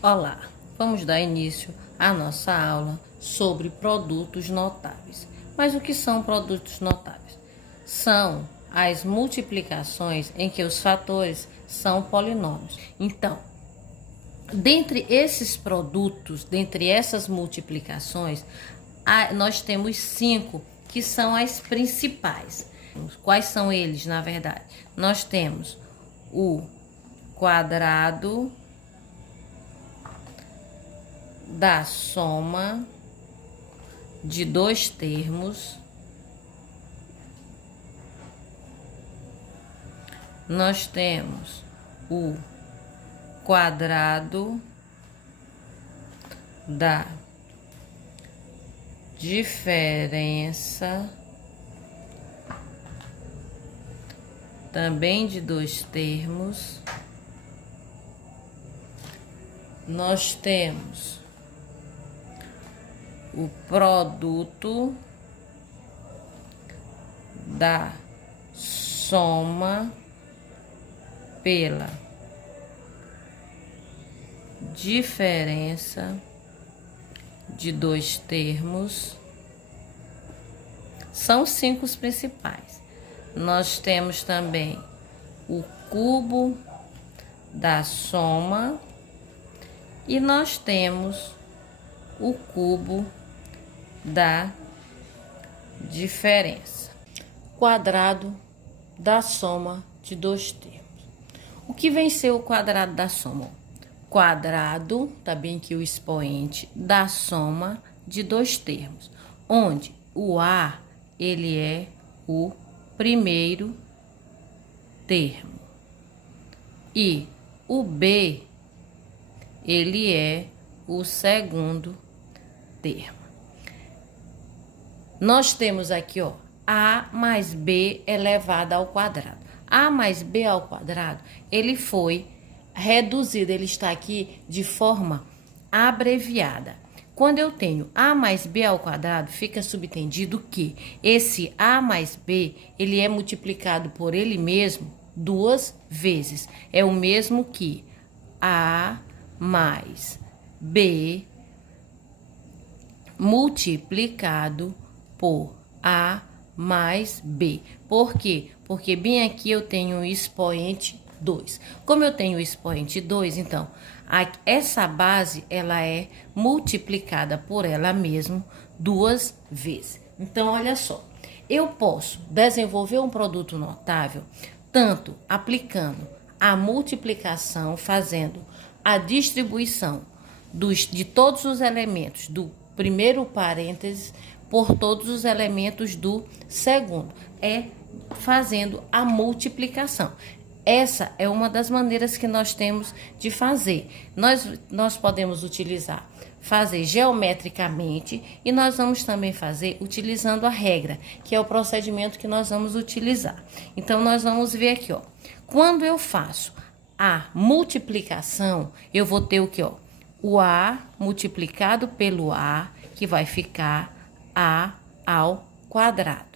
Olá, vamos dar início à nossa aula sobre produtos notáveis. Mas o que são produtos notáveis? São as multiplicações em que os fatores são polinômios. Então, dentre esses produtos, dentre essas multiplicações, nós temos 5 que são as principais. Quais são eles, na verdade? Nós temos o quadrado da soma de dois termos, nós temos o quadrado da diferença também de dois termos, nós temos o produto da soma pela diferença de dois termos. São 5 os principais. Nós temos também o cubo da soma e nós temos o cubo da diferença. Quadrado da soma de dois termos. O que vem ser o quadrado da soma? Quadrado, tá bem que o expoente da soma de dois termos, onde o A, ele é o primeiro termo e o B, ele é o segundo termo. Nós temos aqui, ó, A mais B elevado ao quadrado. A mais B ao quadrado, ele foi reduzido, ele está aqui de forma abreviada. Quando eu tenho A mais B ao quadrado, fica subentendido que esse A mais B, ele é multiplicado por ele mesmo 2 vezes. É o mesmo que A mais B multiplicado por A mais B. Por quê? Porque bem aqui eu tenho o expoente 2. Como eu tenho o expoente 2, então, essa base, ela é multiplicada por ela mesma 2 vezes. Então, olha só, eu posso desenvolver um produto notável tanto aplicando a multiplicação, fazendo a distribuição de todos os elementos do primeiro parênteses por todos os elementos do segundo, fazendo a multiplicação. Essa é uma das maneiras que nós temos de fazer. Nós podemos fazer geometricamente e nós vamos também fazer utilizando a regra, que é o procedimento que nós vamos utilizar. Então, nós vamos ver aqui, ó. Quando eu faço a multiplicação, eu vou ter o que, ó? O A multiplicado pelo A, que vai ficar A ao quadrado.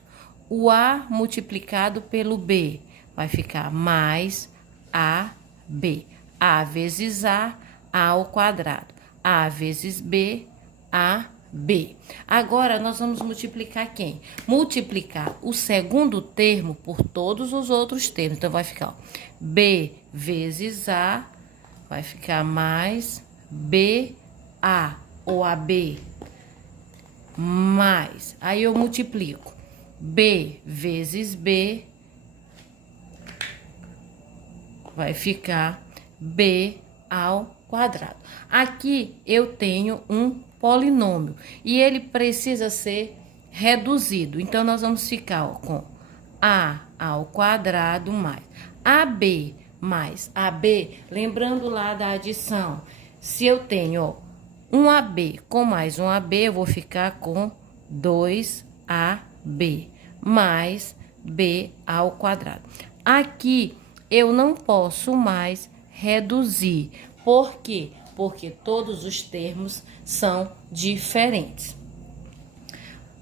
O A multiplicado pelo B vai ficar mais AB. A vezes A ao quadrado. A vezes B, AB. Agora, nós vamos multiplicar quem? Multiplicar o segundo termo por todos os outros termos. Então, vai ficar, ó, B vezes A, vai ficar mais BA, ou AB, mais. Aí, eu multiplico B vezes B, vai ficar B ao quadrado. Aqui eu tenho um polinômio e ele precisa ser reduzido. Então, nós vamos ficar, ó, com A ao quadrado mais AB mais AB. Lembrando lá da adição, se eu tenho, ó, um AB com mais um AB, eu vou ficar com 2AB mais B ao quadrado. Aqui eu não posso mais reduzir. Por quê? Porque todos os termos são diferentes.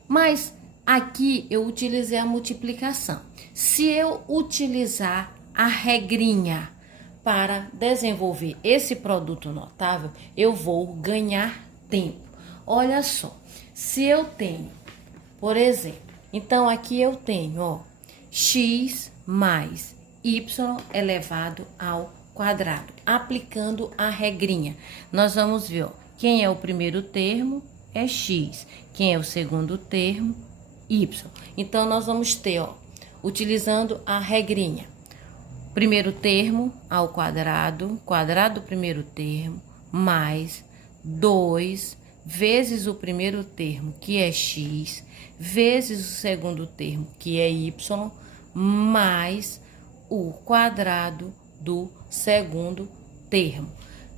Mas aqui eu utilizei a multiplicação. Se eu utilizar a regrinha para desenvolver esse produto notável, eu vou ganhar tempo. Olha só, se eu tenho, por exemplo, então aqui eu tenho, ó, x mais y elevado ao quadrado. Aplicando a regrinha, nós vamos ver, ó, quem é o primeiro termo é x, quem é o segundo termo, y. Então, nós vamos ter, ó, utilizando a regrinha, primeiro termo ao quadrado, quadrado do primeiro termo, mais 2 vezes o primeiro termo, que é x, vezes o segundo termo, que é y, mais o quadrado do segundo termo.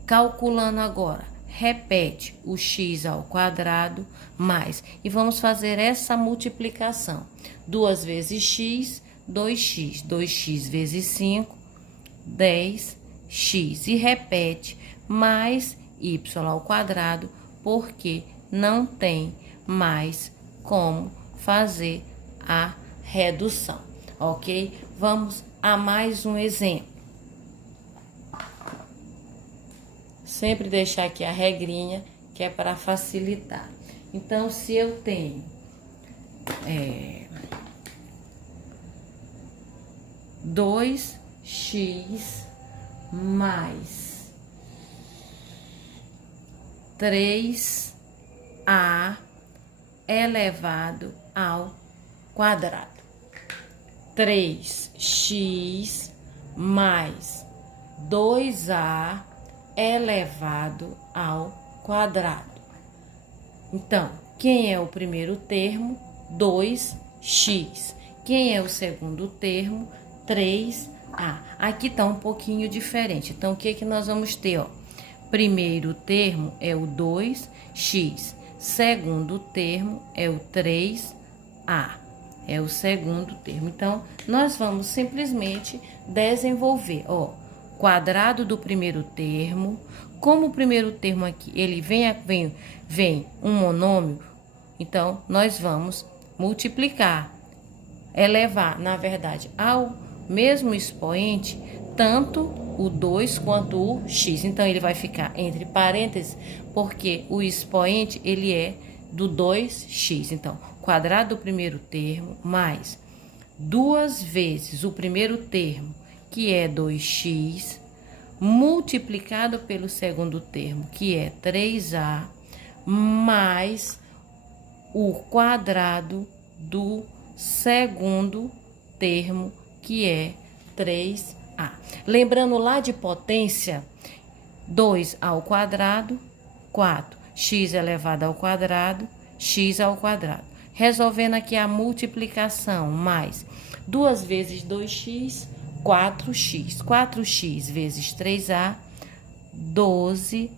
Calculando agora, repete o x ao quadrado mais, e vamos fazer essa multiplicação. 2 vezes x, 2x, 2x vezes 5, 10x. E repete mais y ao quadrado, porque não tem mais como fazer a redução, ok? Vamos a mais um exemplo. Sempre deixar aqui a regrinha, que é para facilitar. Então, se eu tenho 2x mais 3a elevado ao quadrado. 3x mais 2a elevado ao quadrado. Então, quem é o primeiro termo? 2x. Quem é o segundo termo? 3a. Aqui tá um pouquinho diferente. Então, o que que nós vamos ter, ó? Primeiro termo é o 2x. Segundo termo é o 3a. É o segundo termo. Então, nós vamos simplesmente desenvolver, ó, quadrado do primeiro termo. Como o primeiro termo aqui, ele vem um monômio, então, nós vamos multiplicar, elevar, na verdade, ao mesmo expoente, tanto o 2 quanto o x. Então, ele vai ficar entre parênteses, porque o expoente, ele é do 2x. Então, quadrado do primeiro termo, mais 2 vezes o primeiro termo, que é 2x, multiplicado pelo segundo termo, que é 3a, mais o quadrado do segundo termo, que é 3a. Lembrando lá de potência, 2 ao quadrado, 4. X elevado ao quadrado, x ao quadrado. Resolvendo aqui a multiplicação, mais 2 vezes 2x, 4x. 4x vezes 3a, 12ax,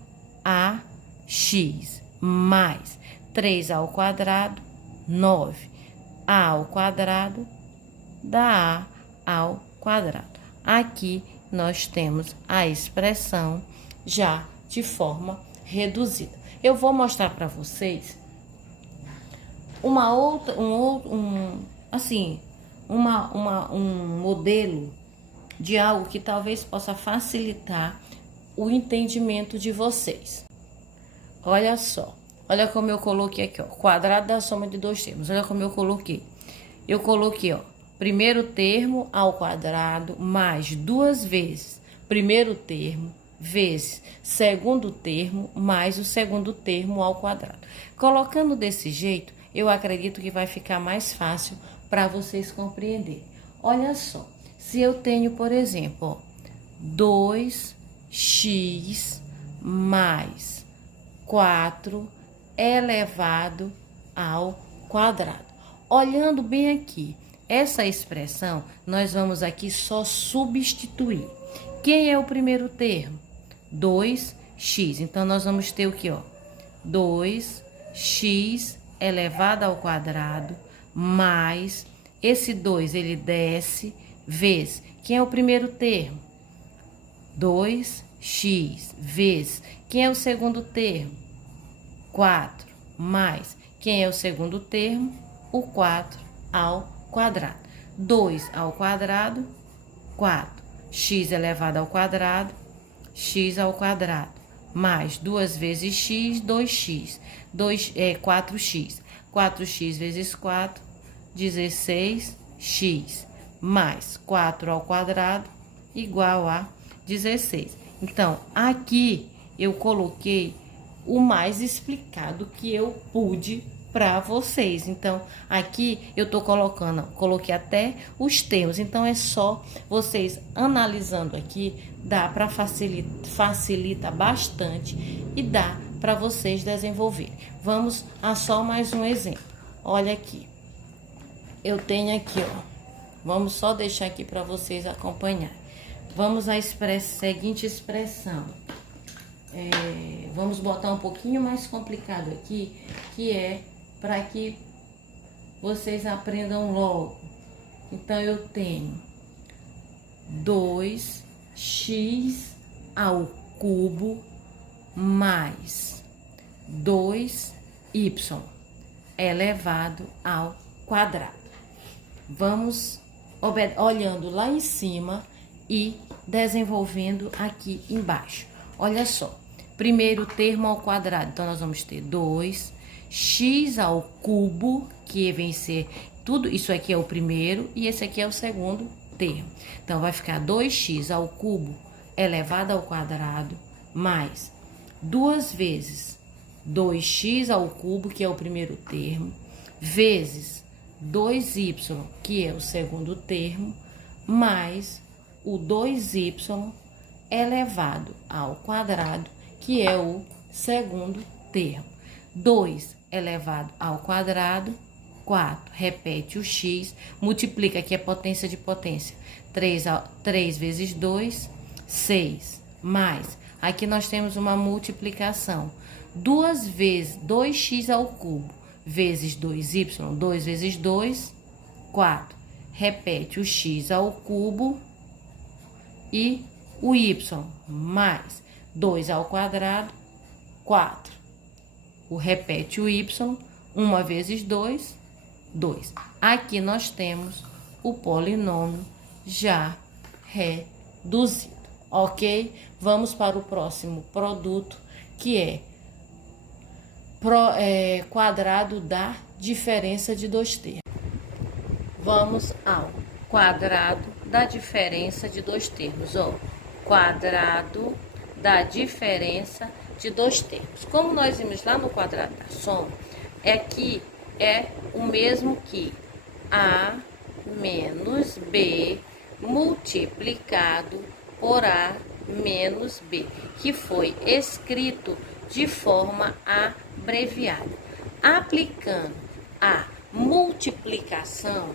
mais 3 ao quadrado, 9. A ao quadrado dá a ao quadrado. Aqui nós temos a expressão já de forma reduzida. Eu vou mostrar para vocês um modelo de algo que talvez possa facilitar o entendimento de vocês. Olha só, olha como eu coloquei aqui, ó, quadrado da soma de dois termos. Olha como eu coloquei. Eu coloquei, ó, primeiro termo ao quadrado mais 2 vezes primeiro termo vezes segundo termo mais o segundo termo ao quadrado. Colocando desse jeito, eu acredito que vai ficar mais fácil para vocês compreenderem. Olha só, se eu tenho, por exemplo, ó, 2x mais 4 elevado ao quadrado. Olhando bem aqui, essa expressão, nós vamos aqui só substituir. Quem é o primeiro termo? 2x. Então, nós vamos ter o que, ó? 2x elevado ao quadrado, mais esse 2, ele desce, vezes. Quem é o primeiro termo? 2x, vezes. Quem é o segundo termo? 4, mais. Quem é o segundo termo? O 4 ao quadrado. 2 ao quadrado, 4. x elevado ao quadrado, x ao quadrado, mais 2 vezes x, 2x, 4x. 4x vezes 4, 16x, mais 4 ao quadrado, igual a 16. Então, aqui eu coloquei o mais explicado que eu pude para vocês. Então, aqui eu tô coloquei até os termos. Então, é só vocês analisando aqui, dá para facilita bastante e dá para vocês desenvolverem. Vamos a só mais um exemplo. Olha aqui. Eu tenho aqui, ó. Vamos só deixar aqui para vocês acompanharem. Vamos à seguinte expressão. Vamos botar um pouquinho mais complicado aqui, que é para que vocês aprendam logo. Então, eu tenho 2x ao cubo mais 2y elevado ao quadrado. Vamos olhando lá em cima e desenvolvendo aqui embaixo. Olha só, primeiro termo ao quadrado, então nós vamos ter 2x ao cubo, que vem ser tudo, isso aqui é o primeiro e esse aqui é o segundo termo. Então, vai ficar 2x ao cubo elevado ao quadrado, mais 2 vezes 2x ao cubo, que é o primeiro termo, vezes 2y, que é o segundo termo, mais o 2y elevado ao quadrado, que é o segundo termo. 2 elevado ao quadrado, 4, repete o x, multiplica, aqui é potência de potência, 3 vezes 2, 6, mais, aqui nós temos uma multiplicação, 2 vezes 2x ao cubo, vezes 2y, 2 vezes 2, 4, repete o x ao cubo e o y, mais 2 ao quadrado, 4, repete o y, 1 vezes 2, 2. Aqui nós temos o polinômio já reduzido, ok? Vamos para o próximo produto, que é quadrado da diferença de dois termos. Vamos ao quadrado da diferença de dois termos, ó. Quadrado da diferença de dois termos. Como nós vimos lá no quadrado da soma, aqui é o mesmo que A menos B multiplicado por A menos B, que foi escrito de forma abreviada. Aplicando a multiplicação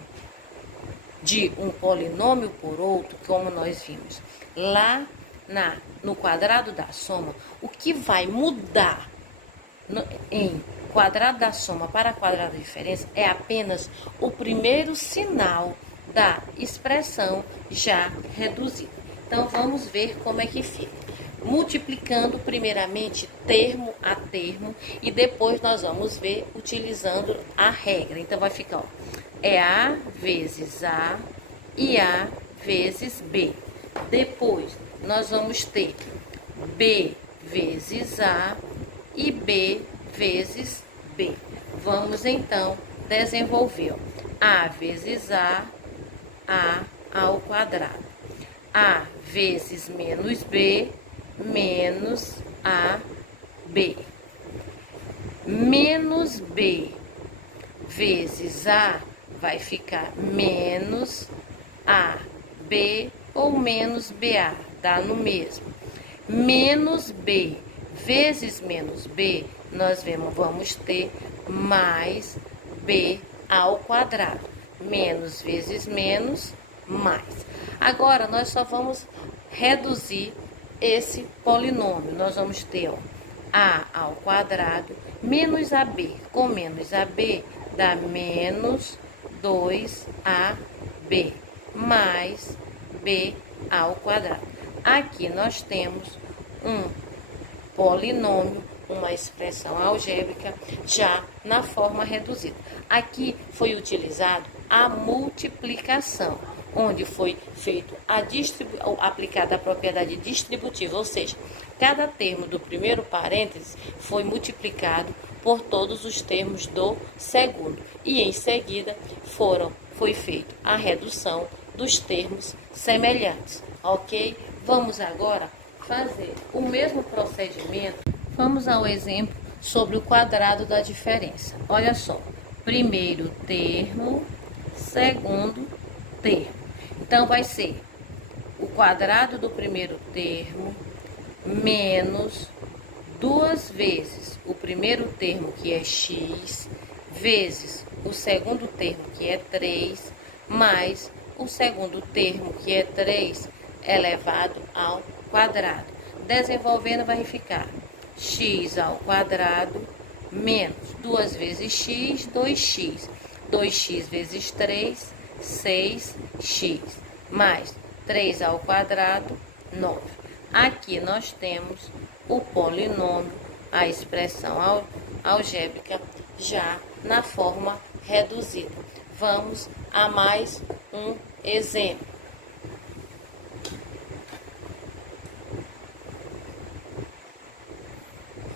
de um polinômio por outro, como nós vimos lá no quadrado da soma, o que vai mudar em quadrado da soma para quadrado da diferença é apenas o primeiro sinal da expressão já reduzida. Então, vamos ver como é que fica. Multiplicando primeiramente termo a termo e depois nós vamos ver utilizando a regra. Então, vai ficar, ó, é A vezes A e A vezes B. Depois, nós vamos ter B vezes A e B vezes B. Vamos, então, desenvolver, ó, A vezes A ao quadrado. A vezes menos B, menos AB. Menos B vezes A vai ficar menos AB ou menos BA, dá no mesmo. Menos B vezes menos B, nós vamos ter mais B ao quadrado. Menos vezes menos, mais. Agora, nós só vamos reduzir esse polinômio. Nós vamos ter, ó, A ao quadrado menos AB. Com menos AB, dá menos 2AB, mais B ao quadrado. Aqui nós temos um polinômio, uma expressão algébrica já na forma reduzida. Aqui foi utilizado a multiplicação. onde foi feito aplicada a propriedade distributiva, ou seja, cada termo do primeiro parêntese foi multiplicado por todos os termos do segundo. E em seguida foi feita a redução dos termos semelhantes, ok? Vamos agora fazer o mesmo procedimento. Vamos ao exemplo sobre o quadrado da diferença. Olha só, primeiro termo, segundo termo. Então, vai ser o quadrado do primeiro termo menos 2 vezes o primeiro termo, que é x, vezes o segundo termo, que é 3, mais o segundo termo, que é 3, elevado ao quadrado. Desenvolvendo, vai ficar x ao quadrado menos 2 vezes x, 2x. 2x vezes 3, 6x, mais 3 ao quadrado, 9. Aqui nós temos o polinômio, a expressão algébrica, já na forma reduzida. Vamos a mais um exemplo.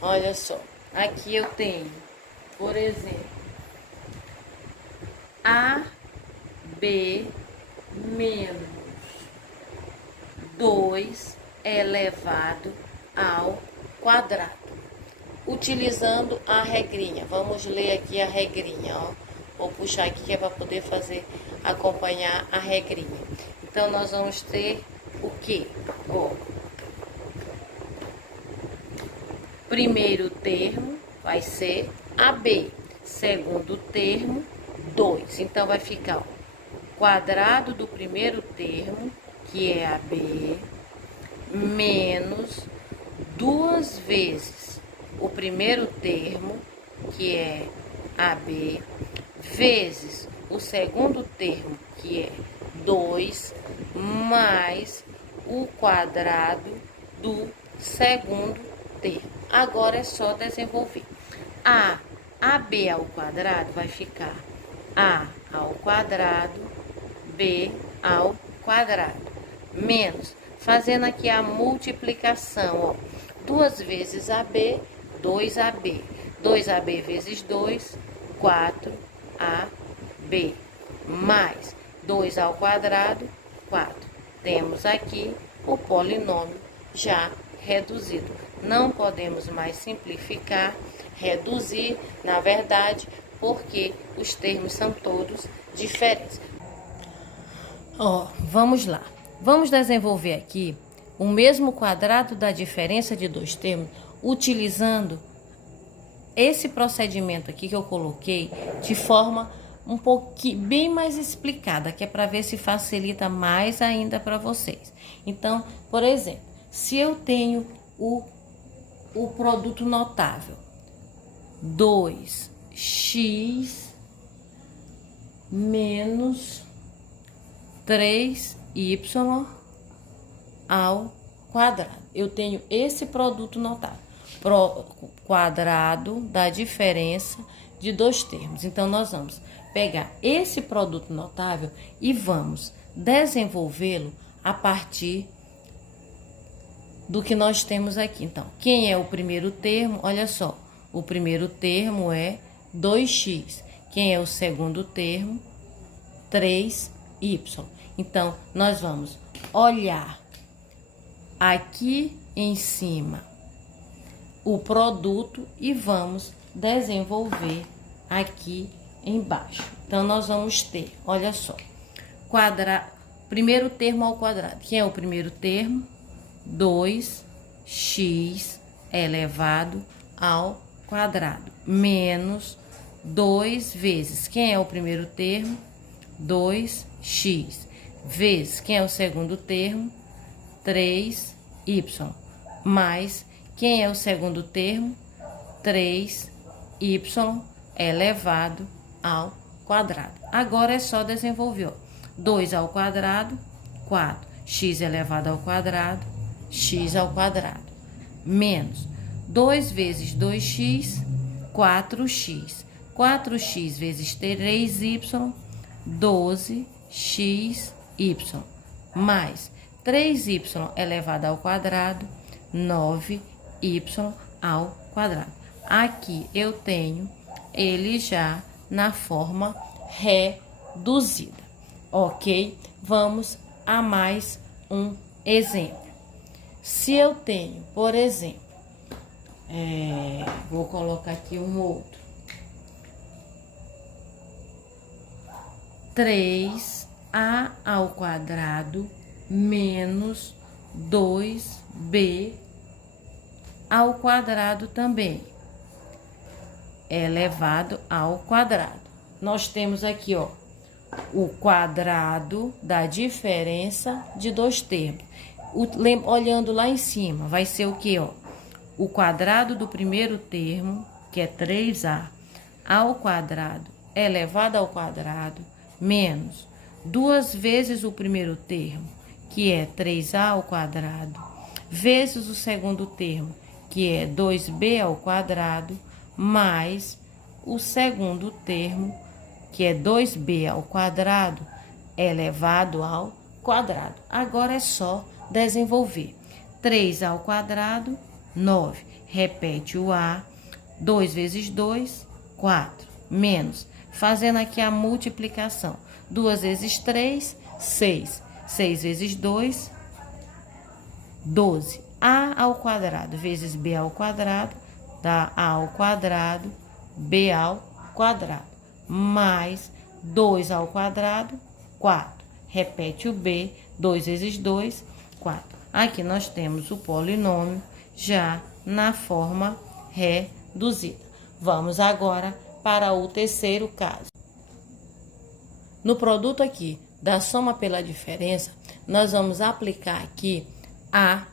Olha só, aqui eu tenho, por exemplo, AB menos 2 elevado ao quadrado. Utilizando a regrinha, vamos ler aqui a regrinha, ó. Vou puxar aqui que é para poder acompanhar a regrinha. Então, nós vamos ter o quê? Ó, primeiro termo vai ser AB, segundo termo, 2. Então, vai ficar o quadrado do primeiro termo, que é AB, menos 2 vezes o primeiro termo, que é AB, vezes o segundo termo, que é 2, mais o quadrado do segundo termo. Agora é só desenvolver. AB ao quadrado vai ficar A ao quadrado, B ao quadrado, menos, fazendo aqui a multiplicação, ó, 2 vezes AB, 2AB. 2AB vezes 2, 4AB. Mais 2 ao quadrado, 4. Temos aqui o polinômio já reduzido. Não podemos mais simplificar, reduzir, na verdade, porque os termos são todos diferentes. Ó, vamos lá. Vamos desenvolver aqui o mesmo quadrado da diferença de dois termos, utilizando esse procedimento aqui que eu coloquei de forma um pouquinho bem mais explicada, que é para ver se facilita mais ainda para vocês. Então, por exemplo, se eu tenho o produto notável 2x menos 3y ao quadrado. Eu tenho esse produto notável, quadrado da diferença de dois termos. Então, nós vamos pegar esse produto notável e vamos desenvolvê-lo a partir do que nós temos aqui. Então, quem é o primeiro termo? Olha só, o primeiro termo é 2x. Quem é o segundo termo? 3y. Então, nós vamos olhar aqui em cima o produto e vamos desenvolver aqui embaixo. Então, nós vamos ter, olha só, primeiro termo ao quadrado. Quem é o primeiro termo? 2x elevado ao quadrado, menos 2 vezes. Quem é o primeiro termo? 2x. Vezes, quem é o segundo termo? 3y. Mais, quem é o segundo termo? 3y elevado ao quadrado. Agora é só desenvolver, ó. 2 ao quadrado, 4. X elevado ao quadrado, x ao quadrado. Menos 2 vezes 2x, 4x. 4x vezes 3y, 12xy. mais 3y elevado ao quadrado, 9y ao quadrado. Aqui eu tenho ele já na forma reduzida, ok? Vamos a mais um exemplo. Se eu tenho, por exemplo, vou colocar aqui um outro. 3a ao quadrado menos 2b ao quadrado também, elevado ao quadrado. Nós temos aqui, ó, o quadrado da diferença de dois termos. Olhando lá em cima, vai ser o que, ó? O quadrado do primeiro termo, que é 3a, ao quadrado elevado ao quadrado, menos 2 vezes o primeiro termo, que é 3a ao quadrado, vezes o segundo termo, que é 2b ao quadrado, mais o segundo termo, que é 2b ao quadrado, elevado ao quadrado. Agora é só desenvolver. 3 ao quadrado, 9. Repete o a. 2 vezes 2, 4. Menos. Fazendo aqui a multiplicação. 2 vezes 3, 6. 6 vezes 2, 12. A ao quadrado vezes b ao quadrado, dá a ao quadrado, b ao quadrado. Mais 2 ao quadrado, 4. Repete o b, 2 vezes 2, 4. Aqui nós temos o polinômio já na forma reduzida. Vamos agora para o terceiro caso. No produto aqui da soma pela diferença, nós vamos aplicar aqui a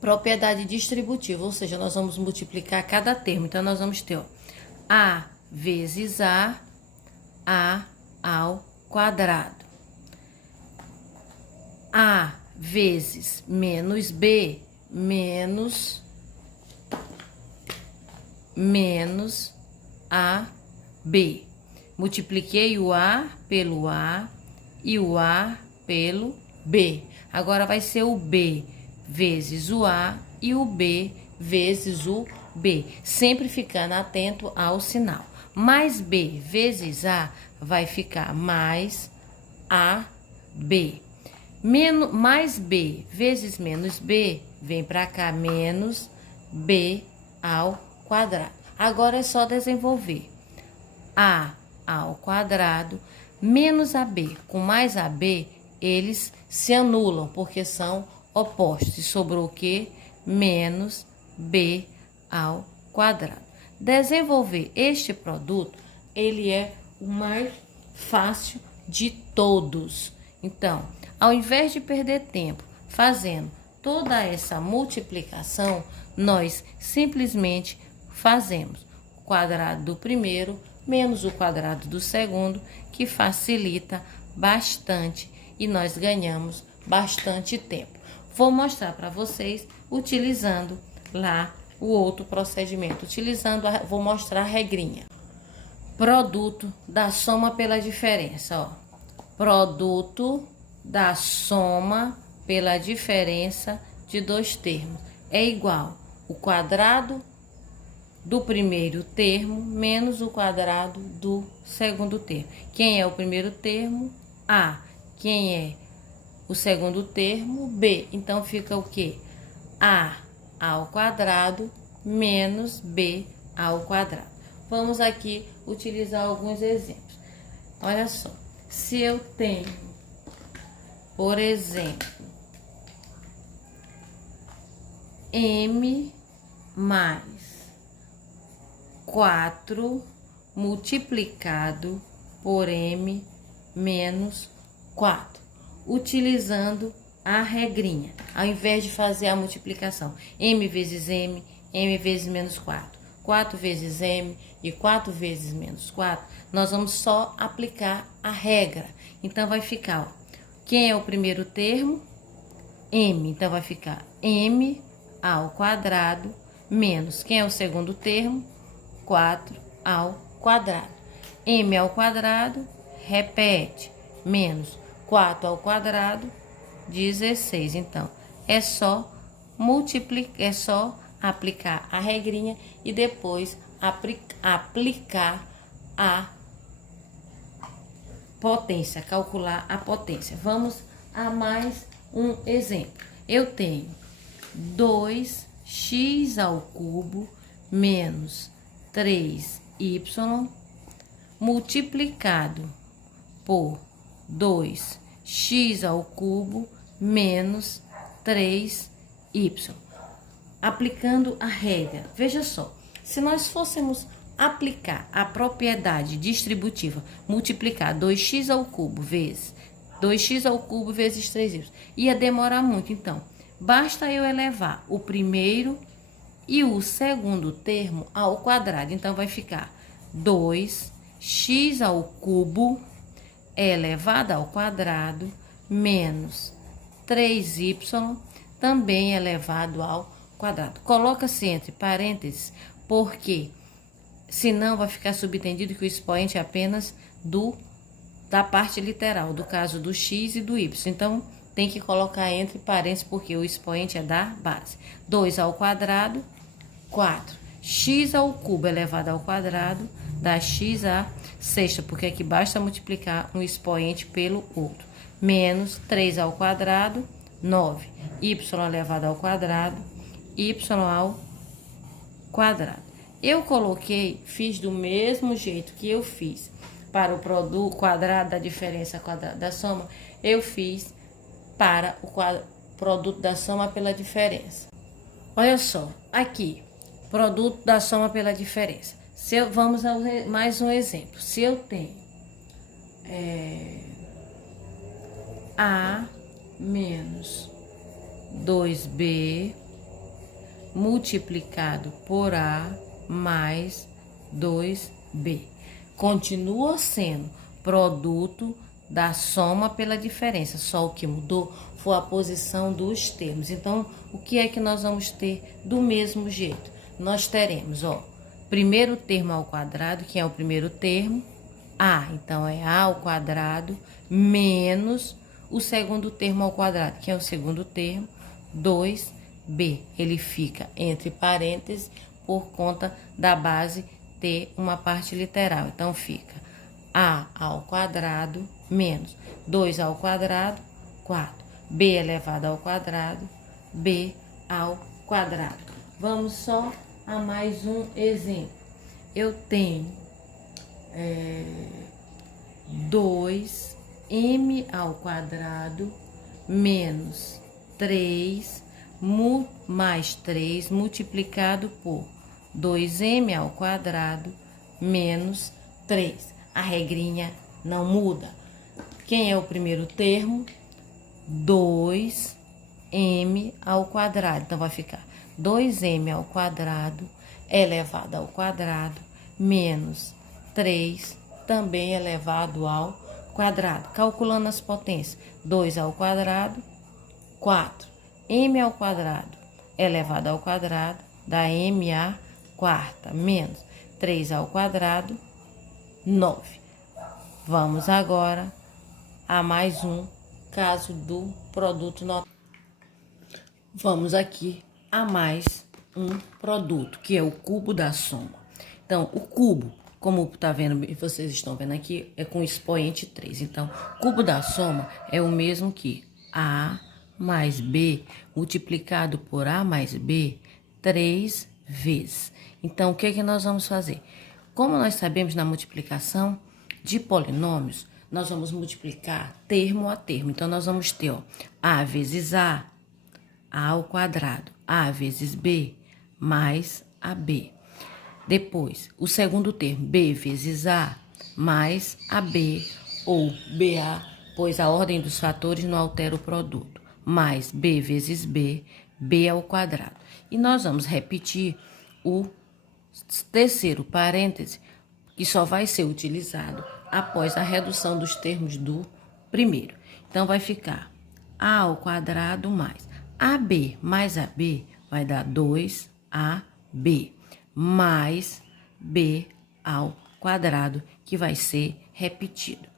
propriedade distributiva, ou seja, nós vamos multiplicar cada termo. Então, nós vamos ter, ó, a vezes a ao quadrado. A vezes menos b, menos AB. Multipliquei o A pelo A e o A pelo B. Agora vai ser o B vezes o A e o B vezes o B. Sempre ficando atento ao sinal. Mais B vezes A vai ficar mais AB. Mais B vezes menos B, vem para cá, menos B ao quadrado. Agora é só desenvolver. A ao quadrado menos AB com mais AB, eles se anulam, porque são opostos. E sobrou o quê? Menos B ao quadrado. Desenvolver este produto, ele é o mais fácil de todos. Então, ao invés de perder tempo fazendo toda essa multiplicação, nós simplesmente fazemos o quadrado do primeiro menos o quadrado do segundo, que facilita bastante e nós ganhamos bastante tempo. Vou mostrar para vocês utilizando lá o outro procedimento, vou mostrar a regrinha. Produto da soma pela diferença, ó. Produto da soma pela diferença de dois termos é igual o quadrado do primeiro termo menos o quadrado do segundo termo. Quem é o primeiro termo? A. Quem é o segundo termo? B. Então fica o quê? A ao quadrado menos B ao quadrado. Vamos aqui utilizar alguns exemplos. Olha só, se eu tenho, por exemplo, M mais 4 multiplicado por M menos 4, utilizando a regrinha, ao invés de fazer a multiplicação, M vezes M, M vezes menos 4, 4 vezes M e 4 vezes menos 4, nós vamos só aplicar a regra. Então, vai ficar, ó, quem é o primeiro termo? M, então vai ficar M ao quadrado menos, quem é o segundo termo? 4 ao quadrado. M ao quadrado, repete, menos 4 ao quadrado, 16. Então, é só aplicar a regrinha e depois aplicar a potência, calcular a potência. Vamos a mais um exemplo. Eu tenho 2x ao cubo menos 3y multiplicado por 2x ao cubo menos 3y. Aplicando a regra, veja só, se nós fôssemos aplicar a propriedade distributiva, multiplicar 2x ao cubo vezes 2x ao cubo vezes 3y, ia demorar muito. Então, basta eu elevar o primeiro e o segundo termo ao quadrado. Então, vai ficar 2x ao cubo elevado ao quadrado menos 3y também elevado ao quadrado. Coloca-se entre parênteses, porque senão vai ficar subentendido que o expoente é apenas da parte literal, do caso do x e do y. Então, tem que colocar entre parênteses, porque o expoente é da base. 2 ao quadrado, 4. X ao cubo elevado ao quadrado, dá x à sexta, porque aqui basta multiplicar um expoente pelo outro. Menos 3 ao quadrado, 9. Y elevado ao quadrado, y ao quadrado. Eu fiz do mesmo jeito que eu fiz para o produto quadrado da diferença quadrada da soma, eu fiz para o produto da soma pela diferença. Olha só, aqui, produto da soma pela diferença. Vamos a mais um exemplo. Se eu tenho A menos 2B multiplicado por A mais 2B. Continua sendo produto da soma pela diferença, só o que mudou foi a posição dos termos. Então, o que é que nós vamos ter do mesmo jeito? Nós teremos, primeiro termo ao quadrado, que é o primeiro termo, A, então é A ao quadrado, menos o segundo termo ao quadrado, que é o segundo termo, 2B. Ele fica entre parênteses por conta da base ter uma parte literal. Então, fica A ao quadrado menos 2 ao quadrado, 4. B elevado ao quadrado, B ao quadrado. Vamos só a mais um exemplo. Eu tenho 2m ao quadrado menos 3 mais 3 multiplicado por 2m ao quadrado menos 3. A regrinha não muda. Quem é o primeiro termo? 2m ao quadrado. Então, vai ficar 2m ao quadrado elevado ao quadrado menos 3 também elevado ao quadrado. Calculando as potências, 2 ao quadrado, 4. M ao quadrado elevado ao quadrado dá m à quarta, menos 3 ao quadrado, 9. Vamos agora a mais um caso do produto notável. Vamos aqui a mais um produto, que é o cubo da soma. Então, o cubo, como vocês estão vendo aqui, é com expoente 3. Então, cubo da soma é o mesmo que A mais B multiplicado por A mais B 3 vezes. Então, o que é que nós vamos fazer? Como nós sabemos na multiplicação de polinômios, nós vamos multiplicar termo a termo. Então, nós vamos ter A vezes A ao quadrado, A vezes B, mais AB. Depois, o segundo termo, B vezes A, mais AB, ou BA, pois a ordem dos fatores não altera o produto, mais B vezes B, B ao quadrado. E nós vamos repetir o terceiro parêntese, que só vai ser utilizado após a redução dos termos do primeiro. Então, vai ficar A ao quadrado mais AB mais AB vai dar 2AB mais B ao quadrado, que vai ser repetido.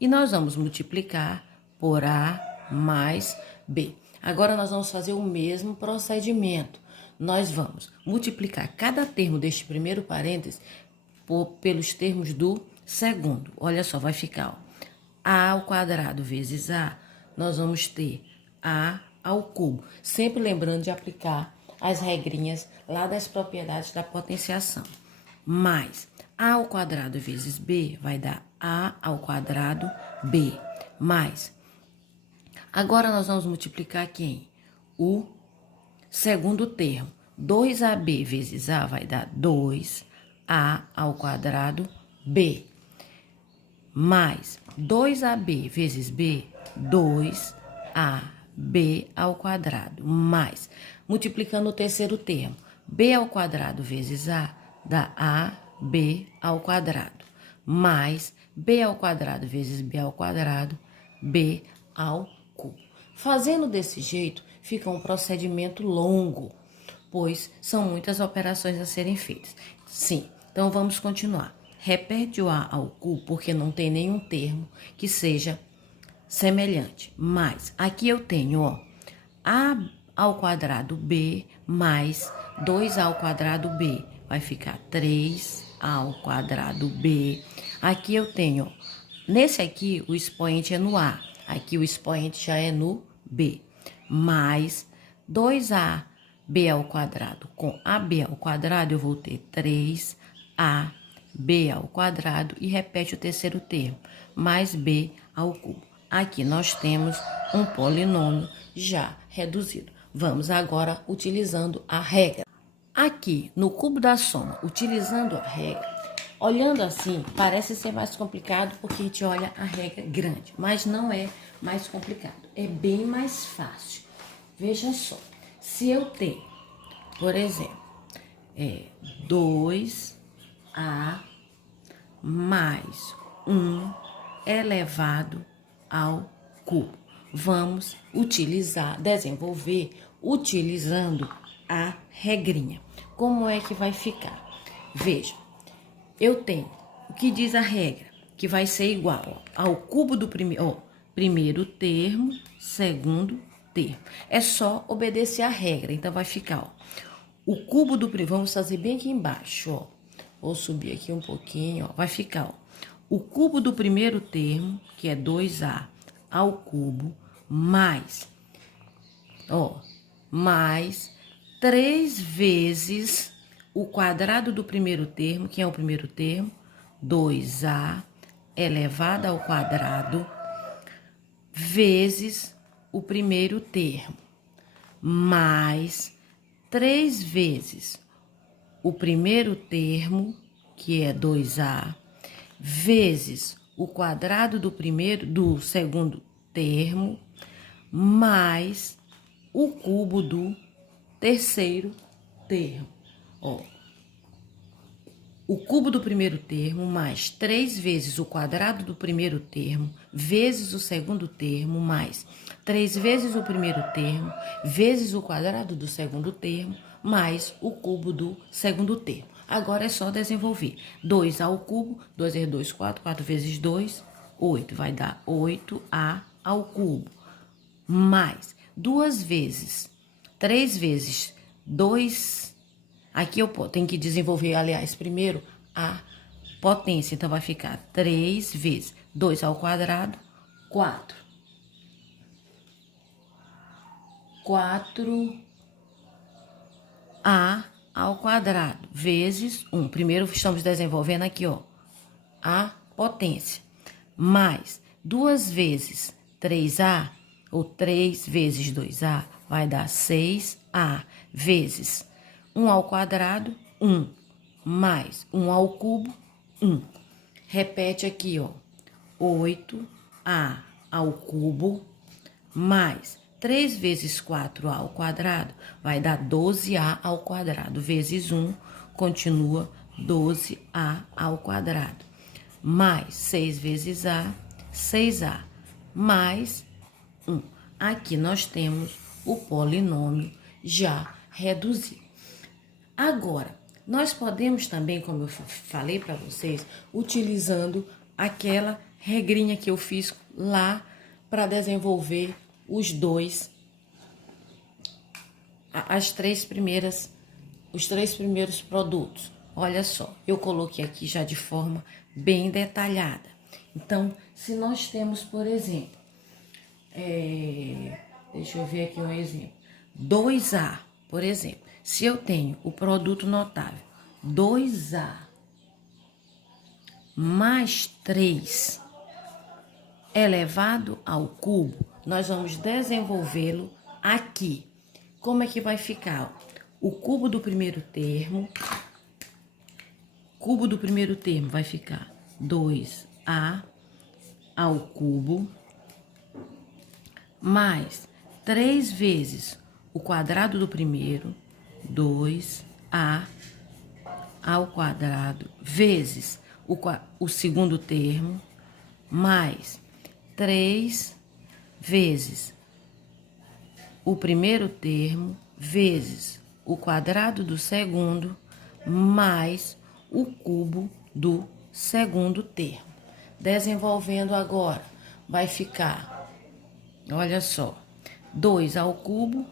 E nós vamos multiplicar por A mais B. Agora, nós vamos fazer o mesmo procedimento. Nós vamos multiplicar cada termo deste primeiro parêntese pelos termos do segundo. Olha só, vai ficar, ó, A ao quadrado vezes A, nós vamos ter A ao cubo. Sempre lembrando de aplicar as regrinhas lá das propriedades da potenciação. Mais A ao quadrado vezes B vai dar A ao quadrado B. Mais. Agora, nós vamos multiplicar quem? O segundo termo. 2AB vezes A vai dar 2A ao quadrado B. Mais 2AB vezes B, 2AB ao quadrado. Mais, multiplicando o terceiro termo, B ao quadrado vezes A dá AB ao quadrado. Mais B ao quadrado vezes B ao quadrado, B ao cubo. Fazendo desse jeito, fica um procedimento longo, pois são muitas operações a serem feitas. Sim, então vamos continuar. Repete o A ao cubo, porque não tem nenhum termo que seja semelhante. Mas aqui eu tenho, ó, A ao quadrado B mais 2A ao quadrado B. Vai ficar 3A ao quadrado B. Aqui eu tenho, ó, nesse aqui o expoente é no A. Aqui o expoente já é no B. Mais 2AB ao quadrado com AB ao quadrado, eu vou ter 3AB ao quadrado e repete o terceiro termo, mais B ao cubo. Aqui nós temos um polinômio já reduzido. Vamos agora utilizando a regra. Aqui no cubo da soma, utilizando a regra, olhando assim, parece ser mais complicado porque a gente olha a regra grande, mas não é mais complicado, é bem mais fácil. Veja só, se eu tenho, por exemplo, 2A mais 1 elevado ao cubo. Vamos desenvolver utilizando a regrinha. Como é que vai ficar? Veja, eu tenho o que diz a regra, que vai ser igual ao cubo do primeiro termo, segundo termo. É só obedecer a regra, então vai ficar, ó, o cubo do primeiro, vamos fazer bem aqui embaixo, ó. Vou subir aqui um pouquinho, ó, vai ficar, ó, o cubo do primeiro termo, que é 2A ao cubo, mais, ó, mais 3 vezes o quadrado do primeiro termo, que é o primeiro termo, 2A elevado ao quadrado, vezes o primeiro termo, mais 3 vezes o primeiro termo, que é 2A, vezes o quadrado do segundo termo, mais o cubo do terceiro termo. Ó, o cubo do primeiro termo mais 3 vezes o quadrado do primeiro termo, vezes o segundo termo, mais 3 vezes o primeiro termo, vezes o quadrado do segundo termo, mais o cubo do segundo termo. Agora é só desenvolver. 2 ao cubo, 2 vezes 2, 4, 4 vezes 2, 8. Vai dar 8A ao cubo. Mais 2 vezes, 3 vezes 2... Aqui eu tenho que desenvolver, aliás, primeiro a potência. Então, vai ficar 3 vezes 2 ao quadrado, 4. 4A ao quadrado, vezes 1. Primeiro, estamos desenvolvendo aqui, ó, a potência. Mais 2 vezes 3A, ou 3 vezes 2A, vai dar 6A, vezes 1 ao quadrado, 1, mais 1 ao cubo, 1. Repete aqui, ó, 8A ao cubo, mais 3 vezes 4A ao quadrado, vai dar 12A ao quadrado, vezes 1, continua 12A ao quadrado. Mais 6 vezes A, 6A, mais 1. Aqui nós temos o polinômio já reduzido. Agora, nós podemos também, como eu falei para vocês, utilizando aquela regrinha que eu fiz lá para desenvolver os três primeiros produtos. Olha só, eu coloquei aqui já de forma bem detalhada. Então, se nós temos, por exemplo, deixa eu ver aqui um exemplo. 2A, por exemplo. Se eu tenho o produto notável 2A mais 3 elevado ao cubo, nós vamos desenvolvê-lo aqui. Como é que vai ficar? O cubo do primeiro termo vai ficar 2A ao cubo mais 3 vezes o quadrado do primeiro, 2A ao quadrado, vezes o segundo termo, mais 3 vezes o primeiro termo, vezes o quadrado do segundo, mais o cubo do segundo termo. Desenvolvendo agora, vai ficar, olha só, 2 ao cubo,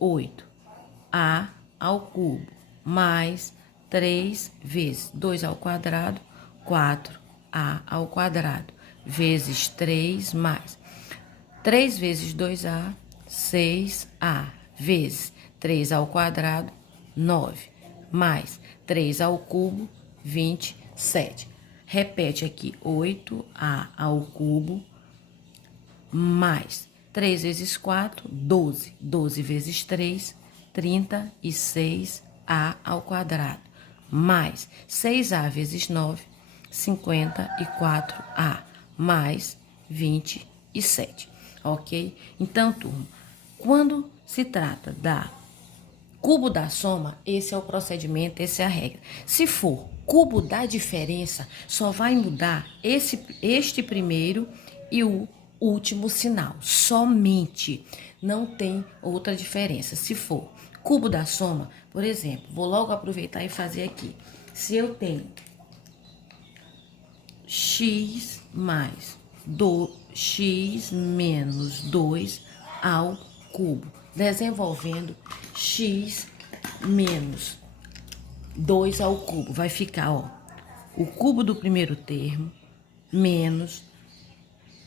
8A ao cubo, mais 3 vezes 2 ao quadrado, 4A ao quadrado, vezes 3 mais 3 vezes 2A, 6A, vezes 3 ao quadrado, 9, mais 3 ao cubo, 27. Repete aqui, 8A ao cubo, mais 3 vezes 4, 12. 12 vezes 3, 36A ao quadrado, mais 6A vezes 9, 54A, mais 27, ok? Então, turma, quando se trata da cubo da soma, esse é o procedimento, essa é a regra. Se for cubo da diferença, só vai mudar este primeiro e o último sinal, somente. Não tem outra diferença. Se for cubo da soma, por exemplo, vou logo aproveitar e fazer aqui. Se eu tenho x mais x menos 2 ao cubo, desenvolvendo x menos 2 ao cubo, vai ficar, ó, o cubo do primeiro termo menos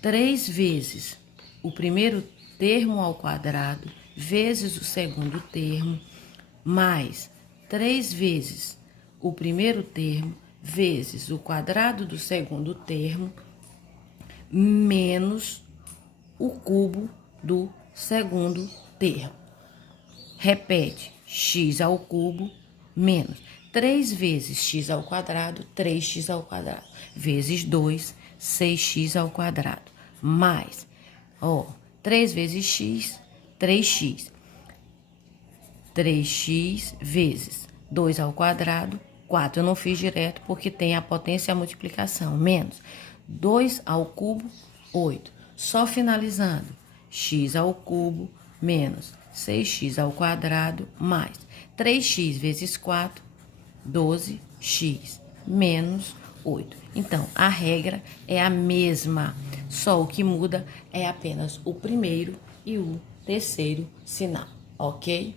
3 vezes o primeiro termo ao quadrado vezes o segundo termo, mais 3 vezes o primeiro termo vezes o quadrado do segundo termo, menos o cubo do segundo termo. Repete, x ao cubo menos 3 vezes x ao quadrado, 3x ao quadrado, vezes 2, 6x ao quadrado, mais, ó, 3 vezes x, 3x. 3x vezes 2 ao quadrado, 4. Eu não fiz direto porque tem a potência e a multiplicação, menos 2 ao cubo, 8. Só finalizando, x ao cubo menos 6x ao quadrado, mais 3x vezes 4, 12x, menos 8. Então, a regra é a mesma, só o que muda é apenas o primeiro e o terceiro sinal, ok?